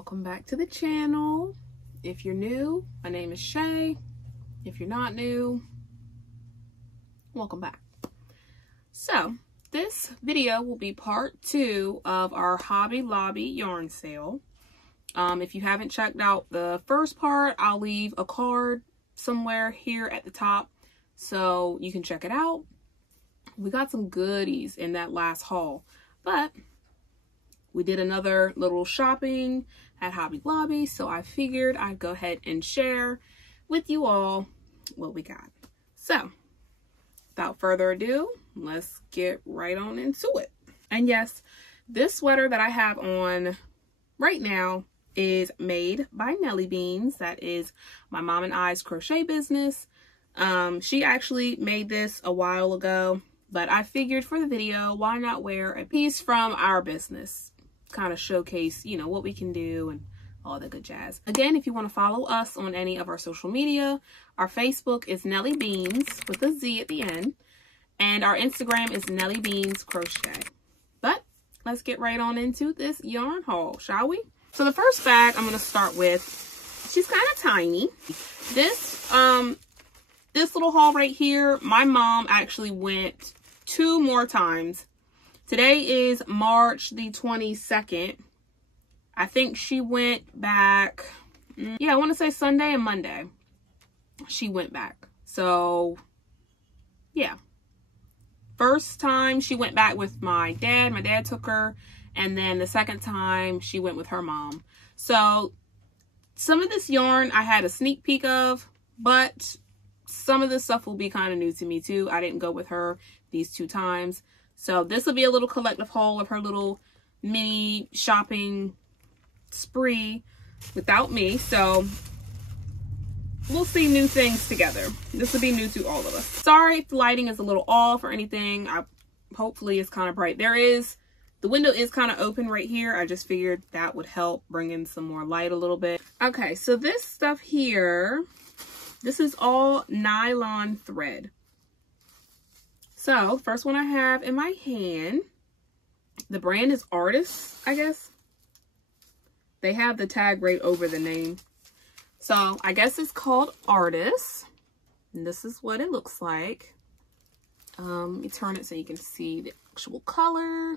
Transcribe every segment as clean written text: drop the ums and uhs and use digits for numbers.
welcome back to the channel. If you're new, my name is Shay. If you're not new, welcome back. So this video will be part 2 of our Hobby Lobby yarn sale. If you haven't checked out the first part, I'll leave a card somewhere here at the top so you can check it out. We got some goodies in that last haul, but we did another little shopping at Hobby Lobby, so I figured I'd go ahead and share with you all what we got. So without further ado, let's get right on into it. And yes, this sweater that I have on right now is made by Nelly Beans. That is my mom and I's crochet business. She actually made this a while ago, but I figured for the video, why not wear a piece from our business? Kind of showcase, you know, what we can do and all the good jazz. Again, if you want to follow us on any of our social media, our Facebook is Nelly Beans with a Z at the end, and our Instagram is nellybeanzcrochet. But let's get right on into this yarn haul, shall we? So the first bag I'm going to start with, she's kind of tiny. This little haul right here, my mom actually went 2 more times. Today is March the 22nd. I think she went back, yeah, I want to say Sunday and Monday. She went back. So, yeah. First time she went back with my dad. My dad took her. And then the second time she went with her mom. So, some of this yarn I had a sneak peek of, but some of this stuff will be kind of new to me too. I didn't go with her these 2 times. So this will be a little collective haul of her little mini shopping spree without me. So we'll see new things together. This will be new to all of us. Sorry if the lighting is a little off or anything. Hopefully it's kind of bright. The window is kind of open right here. I just figured that would help bring in some more light a little bit. Okay, so this stuff here, this is all nylon thread. So, first one I have in my hand, the brand is Artist, I guess. They have the tag right over the name. So, I guess it's called Artist. And this is what it looks like. Let me turn it so you can see the actual color.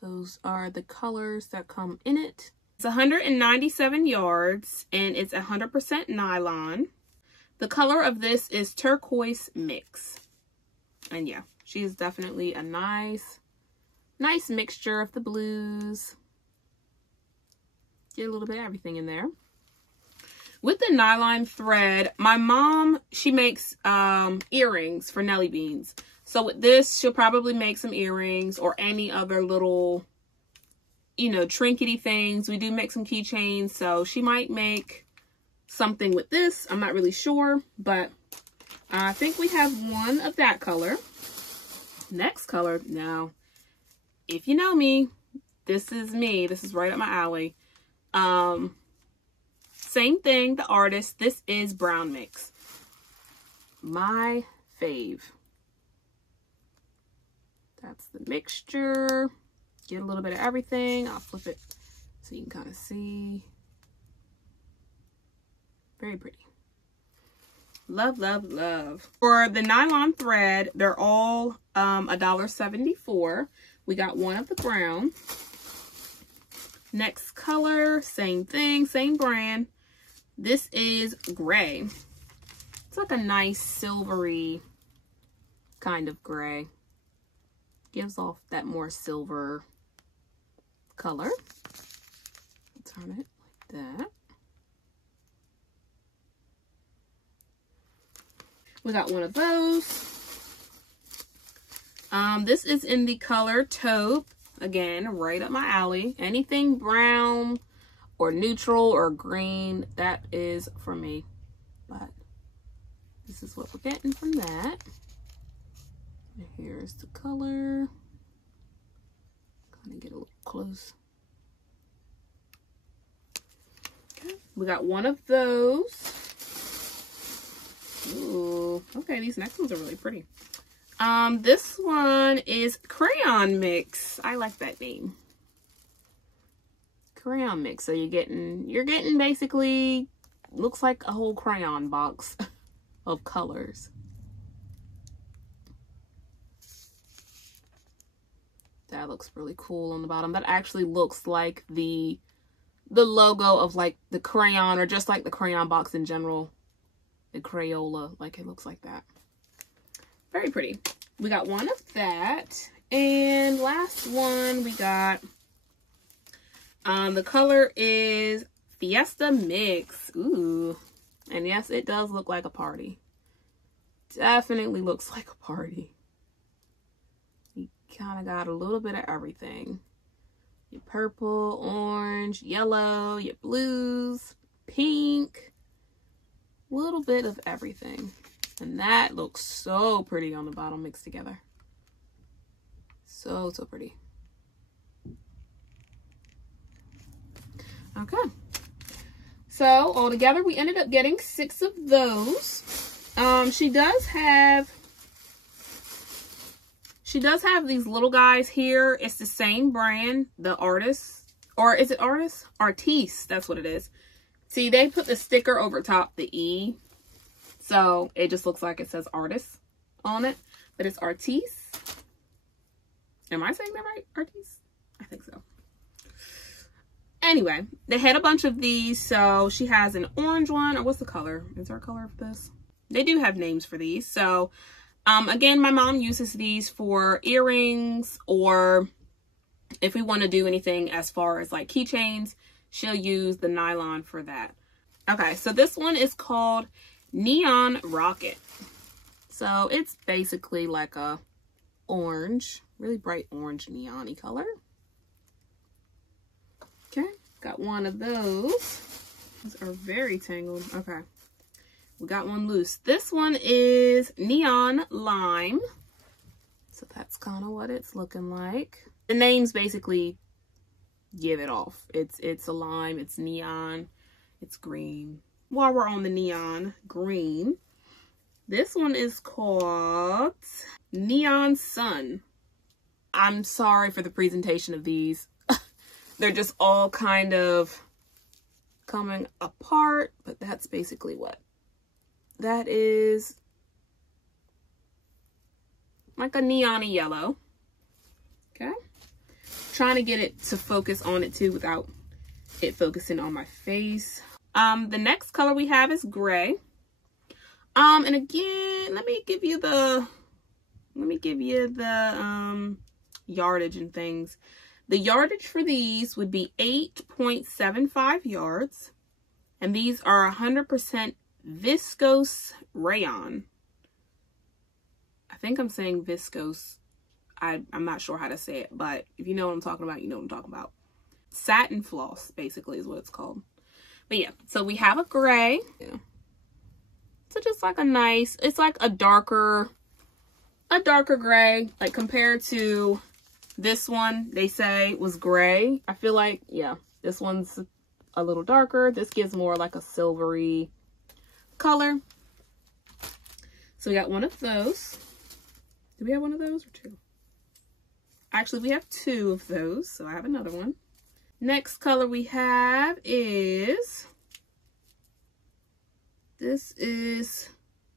Those are the colors that come in it. It's 197 yards and it's 100% nylon. The color of this is turquoise mix. And yeah, she is definitely a nice mixture of the blues. Get a little bit of everything in there. With the nylon thread, my mom, she makes earrings for Nelly Beans. So with this, she'll probably make some earrings or any other little, you know, trinkety things. We do make some keychains, so she might make something with this. I'm not really sure, but I think we have one of that color. Next color, now, if you know me, this is me. This is right up my alley. Same thing, the Artist. This is brown mix. My fave. That's the mixture. Get a little bit of everything. I'll flip it so you can kind of see. Very pretty. Love, love, love. For the nylon thread, they're all $1.74. We got one of the brown. Next color, same thing, same brand. This is gray. It's like a nice silvery kind of gray. Gives off that more silver color. Turn it like that. We got one of those. This is in the color taupe. Again, right up my alley. Anything brown or neutral or green, that is for me. But this is what we're getting from that. And here's the color. Kind of get a little close. Okay, we got one of those. Ooh, okay, these next ones are really pretty. This one is Crayon Mix. I like that name. crayon mix. So you're getting basically, looks like a whole crayon box of colors. That looks really cool on the bottom. That actually looks like the logo of like the crayon, or just like the crayon box in general. The Crayola, like it looks like that. Very pretty. We got one of that. And last one we got, the color is Fiesta Mix. Ooh. And yes, it does look like a party. Definitely looks like a party. You kind of got a little bit of everything. Your purple, orange, yellow, your blues, pink. A little bit of everything. And that looks so pretty on the bottom mixed together. So pretty. Okay. So all together we ended up getting 6 of those. She does have these little guys here. It's the same brand, the Artist, or is it Artist? Artiste, that's what it is. See, they put the sticker over top the E, so it just looks like it says Artist on it, but it's Artiste. Am I saying that right? Artiste? I think so. Anyway, they had a bunch of these, so she has an orange one, or what's the color? Is there a color of this? They do have names for these, so again, my mom uses these for earrings, or if we want to do anything as far as like keychains, she'll use the nylon for that. Okay, so this one is called Neon Rocket. So it's basically like a orange, really bright orange neon-y color. Okay, got one of those. These are very tangled. Okay, we got one loose. This one is Neon Lime. So that's kind of what it's looking like. The names basically give it off. It's a lime, it's neon, it's green. While we're on the neon green, this one is called Neon Sun. I'm sorry for the presentation of these. They're just all kind of coming apart, but that's basically what that is. Like a neon-y yellow. Okay. Trying to get it to focus on it too without it focusing on my face. The next color we have is gray. And again, let me give you the yardage and things. The yardage for these would be 8.75 yards, and these are 100% viscose rayon. I think I'm saying viscose. I'm not sure how to say it, but if you know what I'm talking about, you know what I'm talking about. Satin floss, basically, is what it's called. But yeah, so we have a gray. Yeah. So just like a nice, it's like a darker gray, like compared to this one, they say was gray. I feel like, yeah, this one's a little darker. This gives more like a silvery color. So we got one of those. Do we have one of those or 2? Actually, we have 2 of those, so I have another one. Next color we have is, this is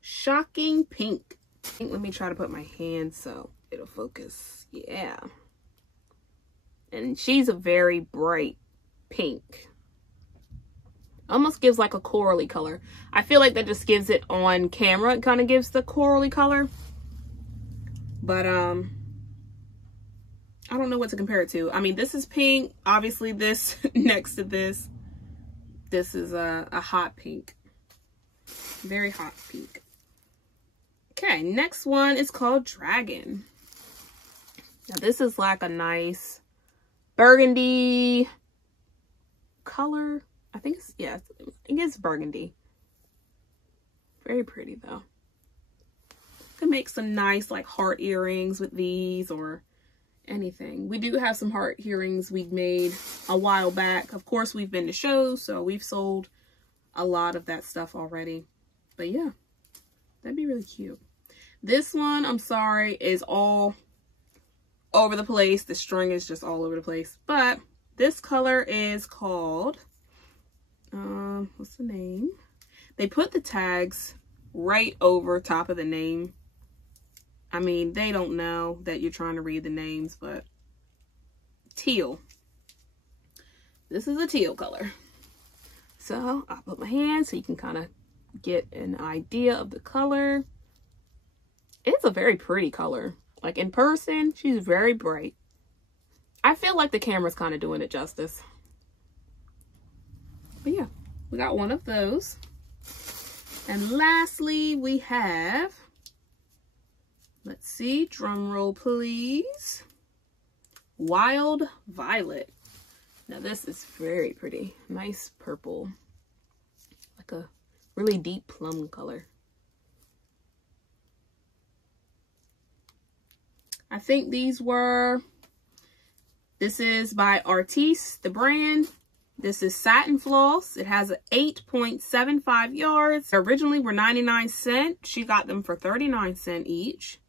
Shocking Pink. Let me try to put my hand so it'll focus. Yeah. And she's a very bright pink. Almost gives like a corally color. I feel like that just gives it on camera. It kind of gives the corally color. But, I don't know what to compare it to. I mean, this is pink. Obviously, this next to this is a hot pink. Very hot pink. Okay, next one is called Dragon. Now, this is like a nice burgundy color. I think it's, yeah, I think it's burgundy. Very pretty, though. Could make some nice, like, heart earrings with these or anything. We do have some heart earrings we've made a while back. Of course, we've been to shows, so we've sold a lot of that stuff already. But yeah, that'd be really cute. This one, I'm sorry, is all over the place. The string is just all over the place, but This color is called, what's the name? They put the tags right over top of the name. I mean, they don't know that you're trying to read the names, but teal. This is a teal color. So I'll put my hand so you can kind of get an idea of the color. It's a very pretty color. Like in person, she's very bright. I feel like the camera's kind of doing it justice. But yeah, we got one of those. And lastly, we have, let's see, drum roll please, Wild Violet. Now this is very pretty. Nice purple. Like a really deep plum color. I think these were, this is by Artis, the brand. This is satin floss. It has 8.75 yards. Originally were 99¢. She got them for 39¢ each.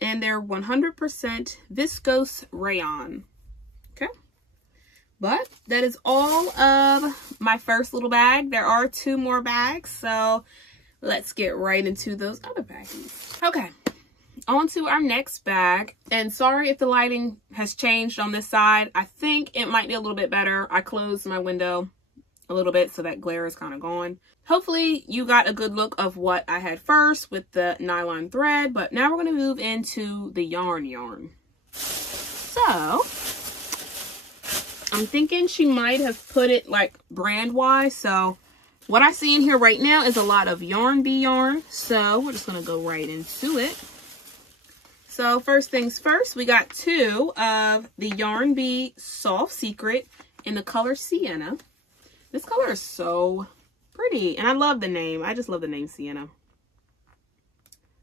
And they're 100% viscose rayon. Okay. But that is all of my first little bag. There are 2 more bags. So let's get right into those other baggies. Okay. On to our next bag. And sorry if the lighting has changed on this side. I think it might be a little bit better. I closed my window a little bit so that glare is kind of gone. Hopefully you got a good look of what I had first with the nylon thread. But now we're going to move into the yarn. So I'm thinking she might have put it like brand wise. So what I see in here right now is a lot of Yarn Bee yarn. So we're just going to go right into it. So first things first, we got 2 of the Yarn Bee Soft Secret in the color Sienna. This color is so pretty, and I love the name. I just love the name Sienna.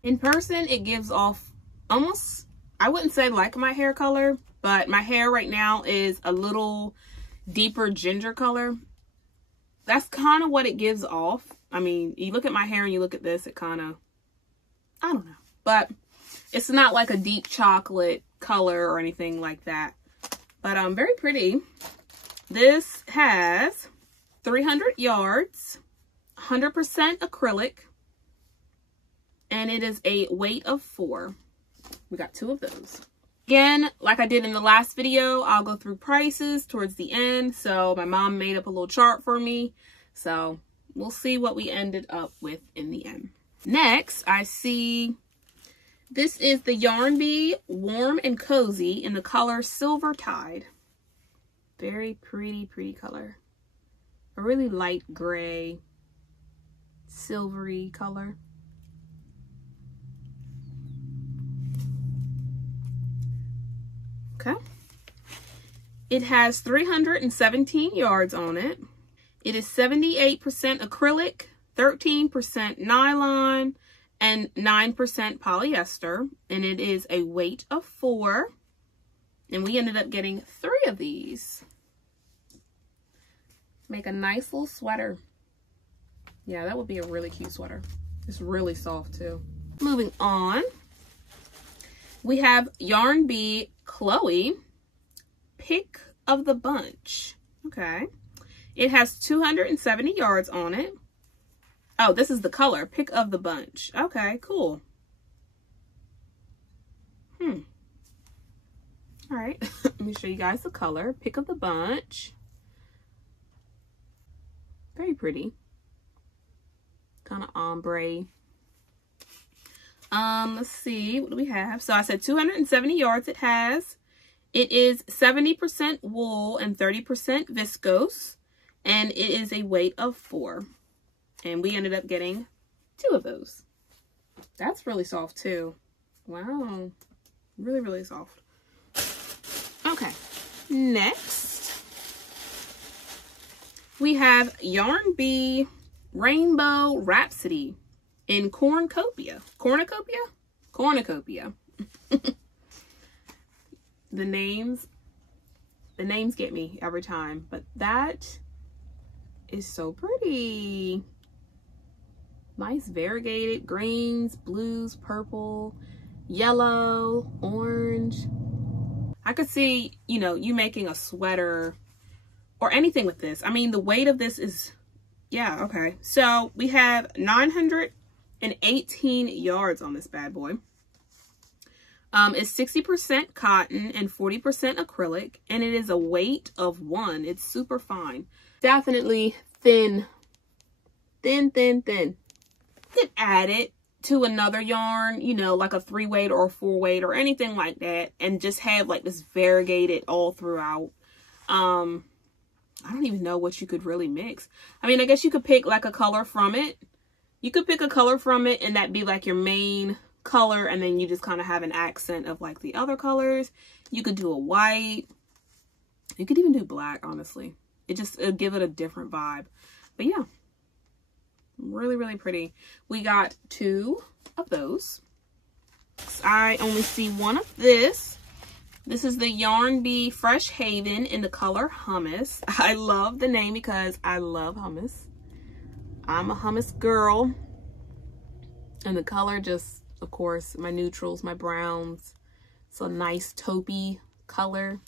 In person, it gives off almost, I wouldn't say like my hair color, but my hair right now is a little deeper ginger color. That's kind of what it gives off. I mean, you look at my hair and you look at this, it kind of, I don't know, but it's not like a deep chocolate color or anything like that. But very pretty. This has 300 yards, 100% acrylic, and it is a weight of 4. We got 2 of those. Again, like I did in the last video, I'll go through prices towards the end. So my mom made up a little chart for me. So we'll see what we ended up with in the end. Next, I see this is the Yarn Bee Warm and Cozy in the color Silver Tide. Very pretty, pretty color. A really light gray, silvery color. Okay. It has 317 yards on it. It is 78% acrylic, 13% nylon, and 9% polyester, and it is a weight of 4, and we ended up getting 3 of these. Make a nice little sweater. Yeah, that would be a really cute sweater. It's really soft too. Moving on, we have Yarn Bee Chloe Pick of the Bunch. Okay, it has 270 yards on it. Oh, this is the color, Pick of the Bunch. Okay, cool. All right, let me show you guys the color, Pick of the Bunch. Very pretty. Kind of ombre. Let's see, what do we have? So I said 270 yards it has. It is 70% wool and 30% viscose, and it is a weight of 4. And we ended up getting 2 of those. That's really soft too. Wow. Really, really soft. Okay. Next, we have Yarn Bee Rainbow Rhapsody in Cornucopia. Cornucopia? Cornucopia. The names get me every time, but that is so pretty. Nice variegated greens, blues, purple, yellow, orange. I could see, you know, you making a sweater or anything with this. I mean, the weight of this is, yeah, okay. So we have 918 yards on this bad boy. It's 60% cotton and 40% acrylic, and it is a weight of 1. It's super fine. Definitely thin. Thin. You could add it to another yarn, you know, like a 3-weight or a 4-weight or anything like that, and just have like this variegated all throughout. I don't even know what you could really mix. I mean, I guess you could pick like a color from it. You could pick a color from it and that be like your main color, and then you just kind of have an accent of like the other colors. You could do a white. You could even do black, honestly. It'll give it a different vibe. But yeah, really, really pretty. We got 2 of those. I only see 1 of this. This is the Yarn Bee Fresh Haven in the color Hummus. I love the name because I love hummus. I'm a hummus girl. And the color just, of course, my neutrals, my browns. It's a nice taupey color.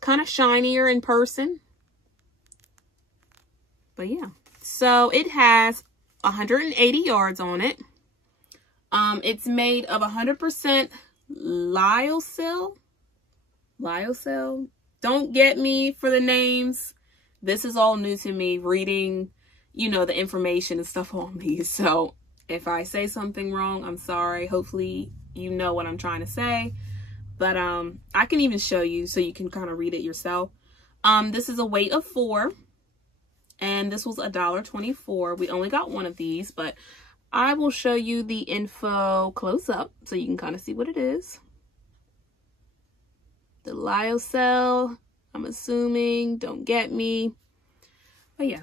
Kind of shinier in person. But yeah. So it has 180 yards on it. It's made of 100% lyocell. Lyocell. Don't get me for the names. This is all new to me, reading, you know, the information and stuff on these. So if I say something wrong, I'm sorry. Hopefully you know what I'm trying to say. But I can even show you so you can kind of read it yourself. This is a weight of 4. And this was $1.24. We only got 1 of these, but I will show you the info close up so you can kind of see what it is. The lyocell, I'm assuming, don't get me. But yeah,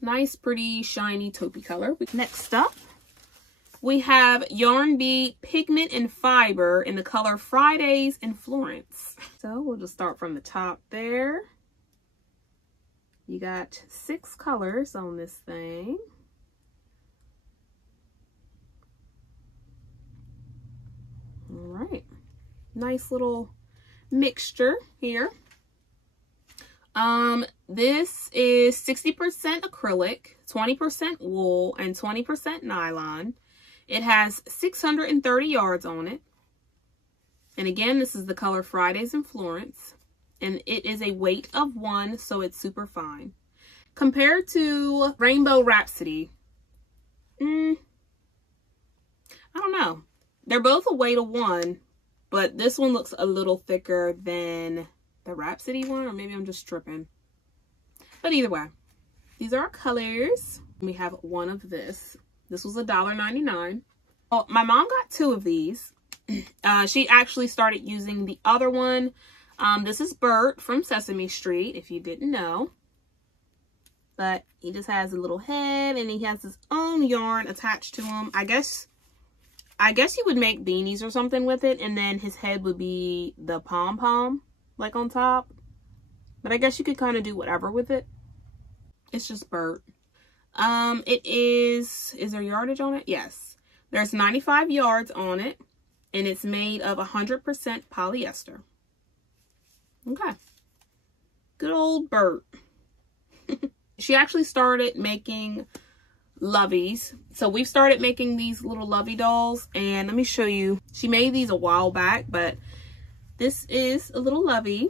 nice, pretty, shiny taupey color. Next up, we have Yarn Bee Pigment and Fiber in the color Fridays in Florence. So we'll just start from the top there. You got 6 colors on this thing. All right, nice little mixture here. This is 60% acrylic, 20% wool, and 20% nylon. It has 630 yards on it. And again, this is the color Fridays in Florence. And it is a weight of 1, so it's super fine. Compared to Rainbow Rhapsody, I don't know. They're both a weight of 1, but this one looks a little thicker than the Rhapsody one, or maybe I'm just tripping. But either way, these are our colors. We have 1 of this. This was $1.99. Oh, my mom got 2 of these. She actually started using the other one. This is Bert from Sesame Street, if you didn't know. But he just has a little head, and he has his own yarn attached to him. I guess you would make beanies or something with it, and then his head would be the pom-pom, like on top. But I guess you could kind of do whatever with it. It's just Bert. Is there yardage on it? Yes. There's 95 yards on it, and it's made of 100% polyester. Okay. Good old Bert. She actually started making Loveys. So we've started making these little Lovey dolls, and let me show you. She made these a while back, but this is a little Lovey.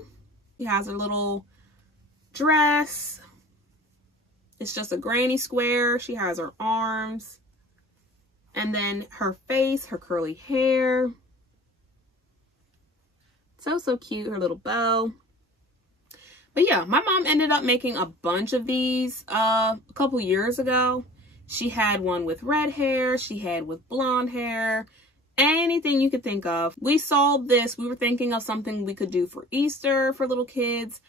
She has her little dress. It's just a granny square. She has her arms, and then her face, her curly hair. So cute, her little bow. But yeah, my mom ended up making a bunch of these a couple years ago. She had one with red hair. She had with blonde hair. Anything you could think of. We saw this. We were thinking of something we could do for Easter for little kids.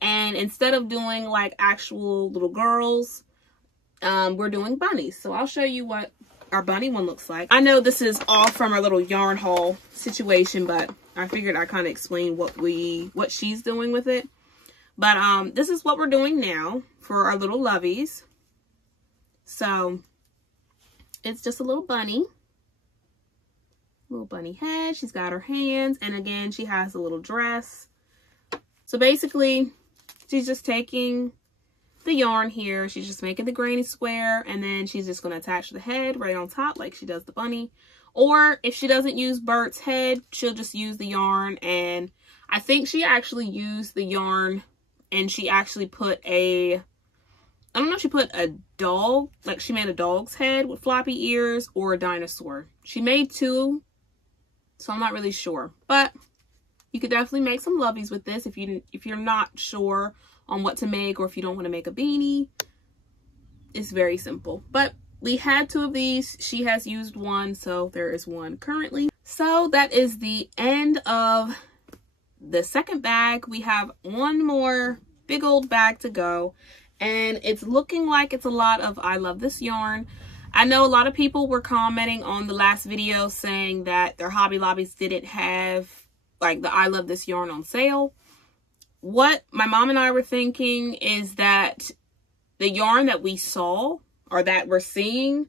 And instead of doing like actual little girls, we're doing bunnies. So I'll show you what our bunny one looks like. I know this is off from our little yarn haul situation, but I figured I'd kind of explain what she's doing with it. But this is what we're doing now for our little Loveys. So it's just a little bunny. Little bunny head. She's got her hands. And again, she has a little dress. So basically, she's just taking the yarn here. She's just making the granny square. And then she's just going to attach the head right on top like she does the bunny. Or if she doesn't use Bert's head, she'll just use the yarn. And I think she actually used the yarn and she actually put a, I don't know if she put a dog, like she made a dog's head with floppy ears or a dinosaur. She made two, so I'm not really sure. But you could definitely make some loveys with this if you're not sure on what to make, or if you don't want to make a beanie. It's very simple. But we had two of these. She has used one, so there is one currently. So that is the end of the second bag. We have one more big old bag to go, and it's looking like it's a lot of I love this yarn. I know a lot of people were commenting on the last video saying that their Hobby Lobbies didn't have like the I love this yarn on sale. What my mom and I were thinking is that the yarn that we saw, or that we're seeing,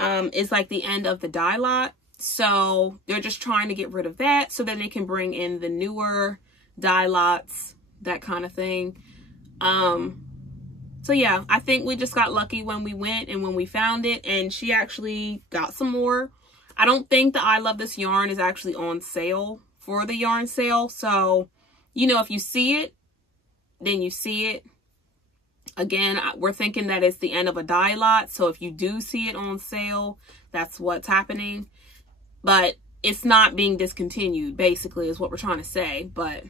is like the end of the dye lot. So they're just trying to get rid of that so then they can bring in the newer dye lots, that kind of thing. So yeah, I think we just got lucky when we went and when we found it, and she actually got some more. I don't think the I love this yarn is actually on sale for the yarn sale. So, you know, if you see it, then you see it. Again, we're thinking that it's the end of a dye lot. So if you do see it on sale, that's what's happening. But it's not being discontinued, basically, is what we're trying to say. But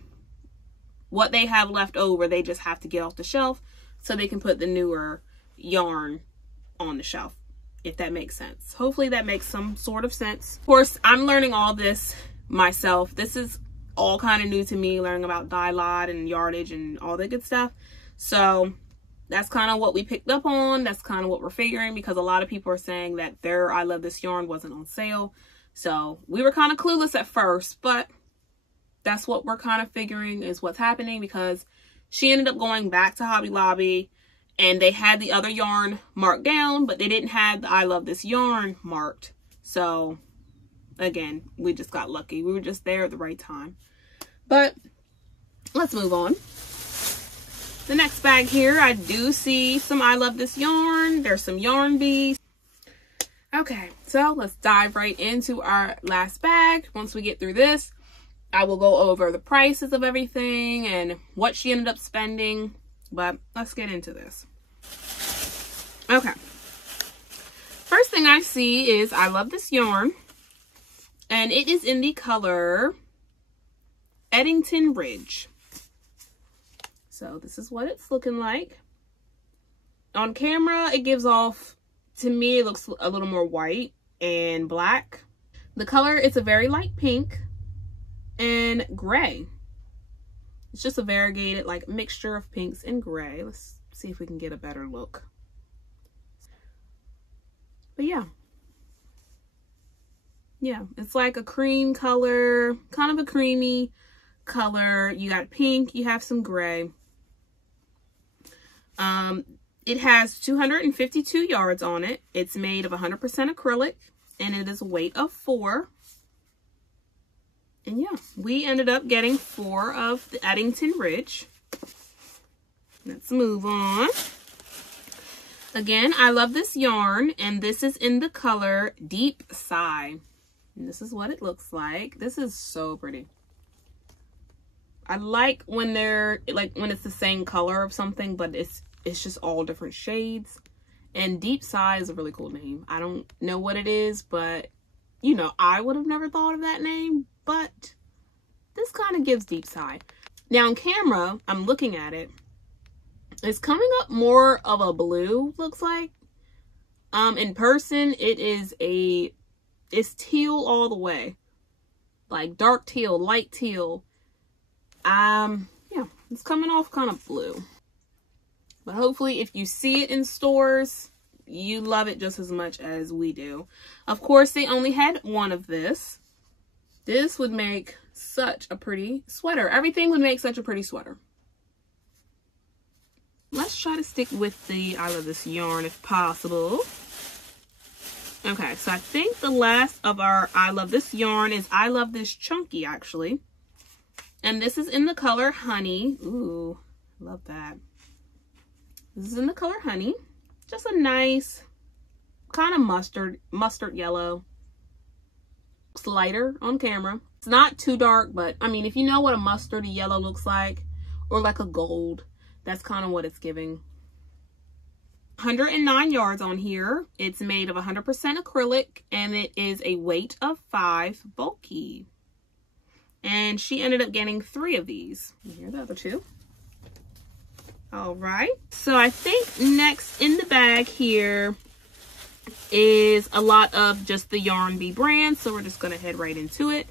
what they have left over, they just have to get off the shelf so they can put the newer yarn on the shelf, if that makes sense. Hopefully that makes some sort of sense. Of course, I'm learning all this myself. This is all kind of new to me, learning about dye lot and yardage and all that good stuff. So that's kind of what we picked up on. That's kind of what we're figuring, because a lot of people are saying that their I love this yarn wasn't on sale. So we were kind of clueless at first, but that's what we're kind of figuring is what's happening, because she ended up going back to Hobby Lobby and they had the other yarn marked down, but they didn't have the I love this yarn marked. So again, we just got lucky. We were just there at the right time. But let's move on. The next bag here, I do see some I love this yarn. There's some yarn bees. Okay, so let's dive right into our last bag. Once we get through this, I will go over the prices of everything and what she ended up spending. But let's get into this. Okay. First thing I see is I love this yarn. And it is in the color Eddington Ridge. So this is what it's looking like. On camera, it gives off, to me, it looks a little more white and black. The color is a very light pink and gray. It's just a variegated like mixture of pinks and gray. Let's see if we can get a better look. But yeah. Yeah, it's like a cream color, kind of a creamy color. You got pink, you have some gray. It has 252 yards on it. It's made of 100% acrylic, and it is a weight of 4. And yeah, we ended up getting 4 of the Eddington Ridge. Let's move on. Again, I love this yarn, and this is in the color Deep Sigh. And this is what it looks like. This is so pretty. I like when they're like when it's the same color of something, but it's just all different shades. And Deep Sigh is a really cool name. I don't know what it is, but you know, I would have never thought of that name, but this kind of gives Deep Sigh. Now on camera, I'm looking at it. It's coming up more of a blue, looks like. In person, it's teal all the way. Like dark teal, light teal. Yeah, it's coming off kind of blue. But hopefully if you see it in stores, you love it just as much as we do. Of course, they only had one of this. This would make such a pretty sweater. Everything would make such a pretty sweater. Let's try to stick with the I love this yarn if possible. Okay, so I think the last of our I Love This yarn is I Love This Chunky, actually. And this is in the color Honey. Ooh, love that. This is in the color Honey. Just a nice kind of mustard yellow. It's lighter on camera. It's not too dark, but I mean, if you know what a mustardy yellow looks like, or like a gold, that's kind of what it's giving. 109 yards on here. It's made of 100% acrylic, and it is a weight of 5 bulky. And she ended up getting 3 of these. Here are the other 2. All right. So I think next in the bag here is a lot of just the Yarn Bee brand. So we're just going to head right into it.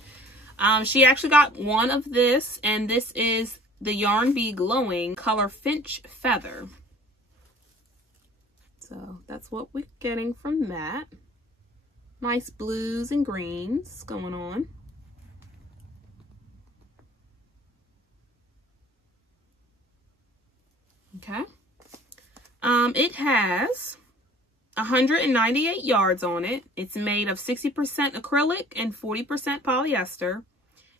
She actually got one of this, and this is the Yarn Bee Glowing color Finch Feather. So that's what we're getting from that. Nice blues and greens going on. Okay. It has 198 yards on it. It's made of 60% acrylic and 40% polyester.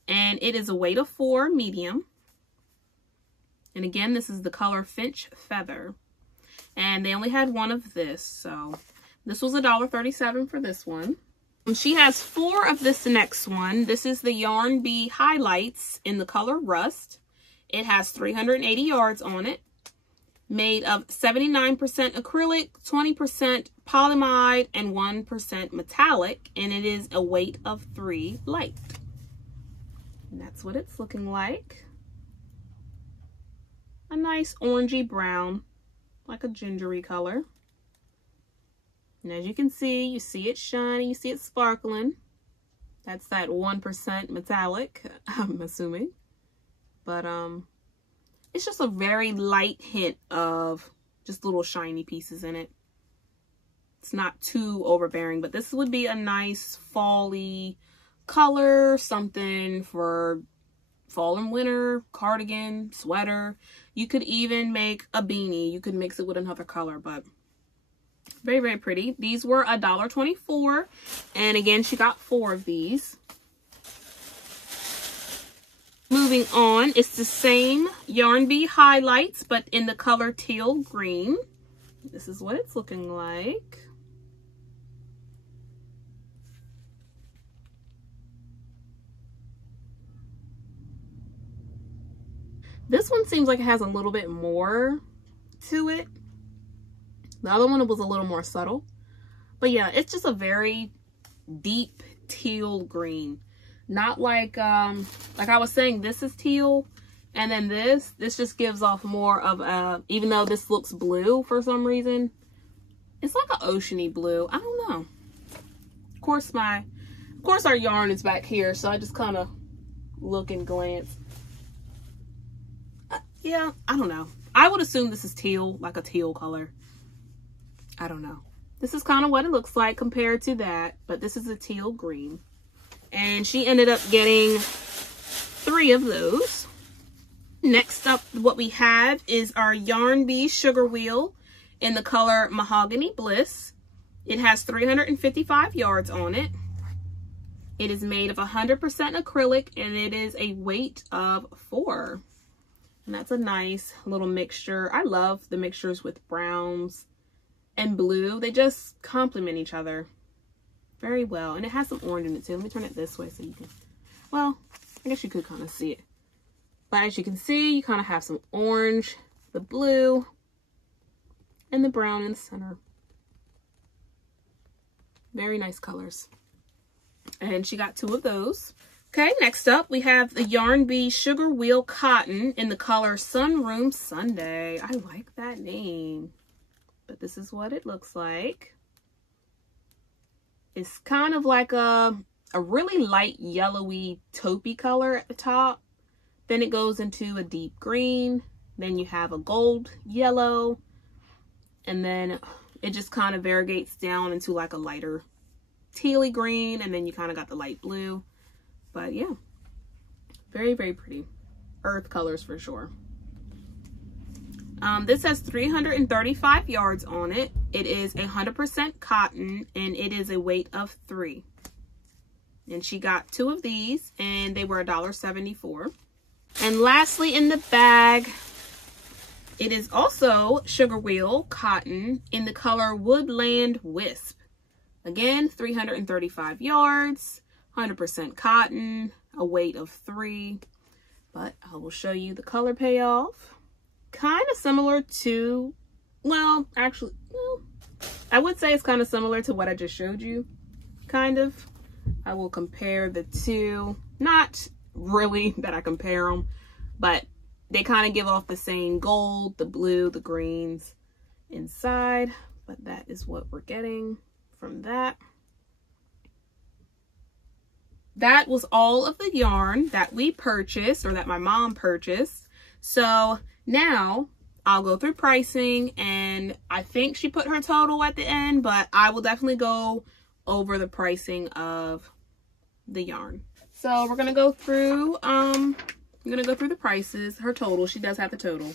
And it is a weight of 4, medium. And again, this is the color Finch Feather. And they only had one of this. So this was $1.37 for this one. She has 4 of this next one. This is the Yarn Bee Highlights in the color Rust. It has 380 yards on it. Made of 79% acrylic, 20% polyamide, and 1% metallic. And it is a weight of 3 light. And that's what it's looking like. A nice orangey brown, like a gingery color. And as you can see, you see it shiny, you see it sparkling. That's that 1% metallic, I'm assuming. But it's just a very light hint of just little shiny pieces in it. It's not too overbearing, but this would be a nice fall-y color, something for fall and winter, cardigan, sweater. You could even make a beanie. You could mix it with another color, but very, very pretty. These were $1.24, and again, she got 4 of these. Moving on, it's the same Yarn Bee Highlights, but in the color Teal Green. This is what it's looking like. This one seems like it has a little bit more to it. The other one was a little more subtle. But yeah, it's just a very deep teal green. Not like I was saying, this is teal, and then this just gives off more of a, even though this looks blue for some reason, it's like an oceany blue. I don't know. Of course our yarn is back here, so I just kind of look and glance. Yeah, I don't know. I would assume this is teal, like a teal color. I don't know. This is kind of what it looks like compared to that, but this is a teal green. And she ended up getting 3 of those. Next up, what we have is our Yarn Bee Sugar Wheel in the color Mahogany Bliss. It has 355 yards on it. It is made of 100% acrylic, and it is a weight of 4. And that's a nice little mixture. I love the mixtures with browns and blue. They just complement each other very well. And it has some orange in it too. Let me turn it this way so you can, well, I guess you could kind of see it. But as you can see, you kind of have some orange, the blue, and the brown in the center. Very nice colors. And she got 2 of those. Okay, next up we have the Yarn Bee Sugar Wheel Cotton in the color Sunroom Sunday. I like that name. But this is what it looks like. It's kind of like a really light yellowy taupey color at the top. Then it goes into a deep green. Then you have a gold yellow. And then it just kind of variegates down into like a lighter tealy green. And then you kind of got the light blue. But yeah, very, very pretty. Earth colors for sure. This has 335 yards on it. It is 100% cotton, and it is a weight of 3. And she got 2 of these, and they were $1.74. And lastly in the bag, it is also sugar wheel cotton in the color Woodland Wisp. Again, 335 yards, 100% cotton, a weight of 3. But I will show you the color payoff. Kind of similar to, well, actually, well, I would say it's kind of similar to what I just showed you, kind of. I will compare the two. Not really that I compare them, but they kind of give off the same gold, the blue, the greens inside. But that is what we're getting from that. That was all of the yarn that we purchased, or that my mom purchased. So now I'll go through pricing, and I think she put her total at the end, but I will definitely go over the pricing of the yarn. So we're gonna go through I'm gonna go through the prices, her total. She does have the total.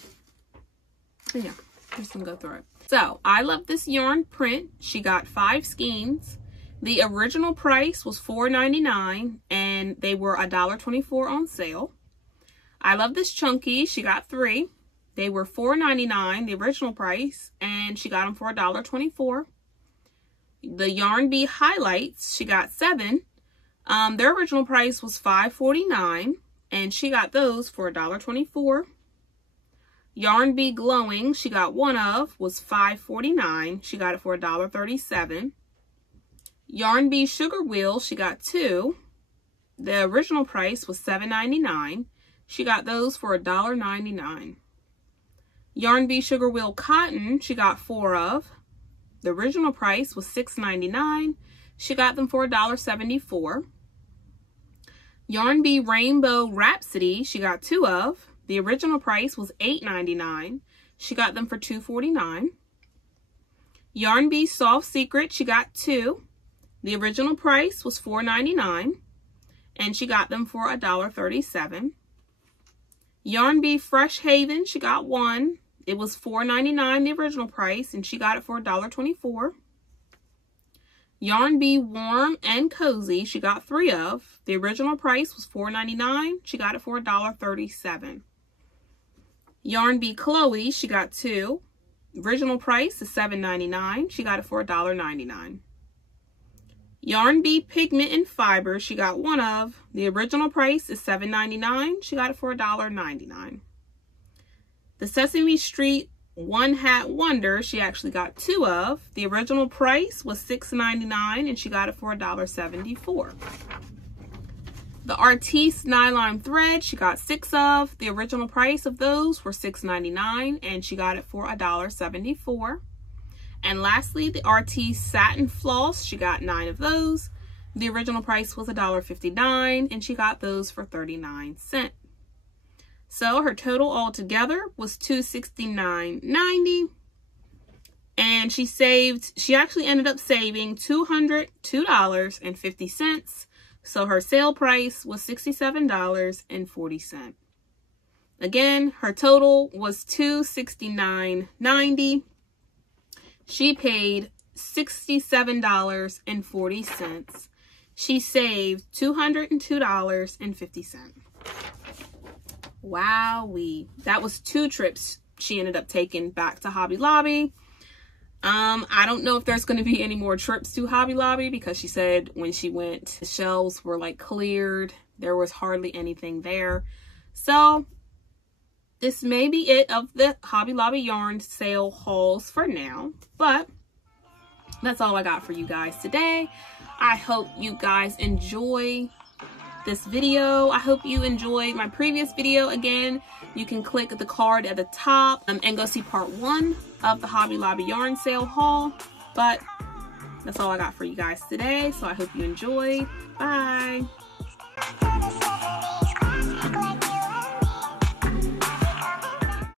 So yeah, I'm just gonna go through it. So I love this yarn print. She got 5 skeins. The original price was $4.99, and they were $1.24 on sale. I love this chunky. She got 3. They were $4.99, the original price, and she got them for $1.24. The Yarn Bee highlights, she got 7. Their original price was $5.49, and she got those for $1.24. Yarn Bee glowing, she got 1 of, was $5.49. She got it for $1.37. Yarn Bee sugar wheel, she got 2. The original price was $7.99. She got those for $1.99. Yarn Bee sugar wheel cotton, she got 4 of. The original price was $6.99. She got them for $1.74. Yarn Bee rainbow Rhapsody, she got 2 of. The original price was $8.99. She got them for $2.49. Yarn Bee soft secret, she got 2. The original price was $4.99, and she got them for $1.37. Yarn Bee Fresh Haven, she got 1. It was $4.99, the original price, and she got it for $1.24. Yarn Bee Warm and Cozy, she got 3 of. The original price was $4.99. She got it for $1.37. Yarn Bee Chloe, she got 2. Original price is $7.99. She got it for $1.99. Yarn Bee Pigment and Fiber, she got 1 of. The original price is $7.99. She got it for $1.99. The Sesame Street One Hat Wonder, she actually got 2 of. The original price was $6.99, and she got it for $1.74. The Artiste Nylon Thread, she got 6 of. The original price of those were $6.99, and she got it for $1.74. And lastly, the Artiste Satin Floss, she got 9 of those. The original price was $1.59, and she got those for 39 cents. So her total altogether was $269.90. And she actually ended up saving $202.50. So her sale price was $67.40. Again, her total was $269.90. She paid $67.40. She saved $202.50. Wowee. That was 2 trips she ended up taking back to Hobby Lobby. I don't know if there's going to be any more trips to Hobby Lobby, because she said when she went, the shelves were like cleared. There was hardly anything there. So this may be it of the Hobby Lobby yarn sale hauls for now, but that's all I got for you guys today. I hope you guys enjoy this video. I hope you enjoyed my previous video. Again, you can click the card at the top and go see part 1 of the Hobby Lobby yarn sale haul. But that's all I got for you guys today, so I hope you enjoyed. Bye.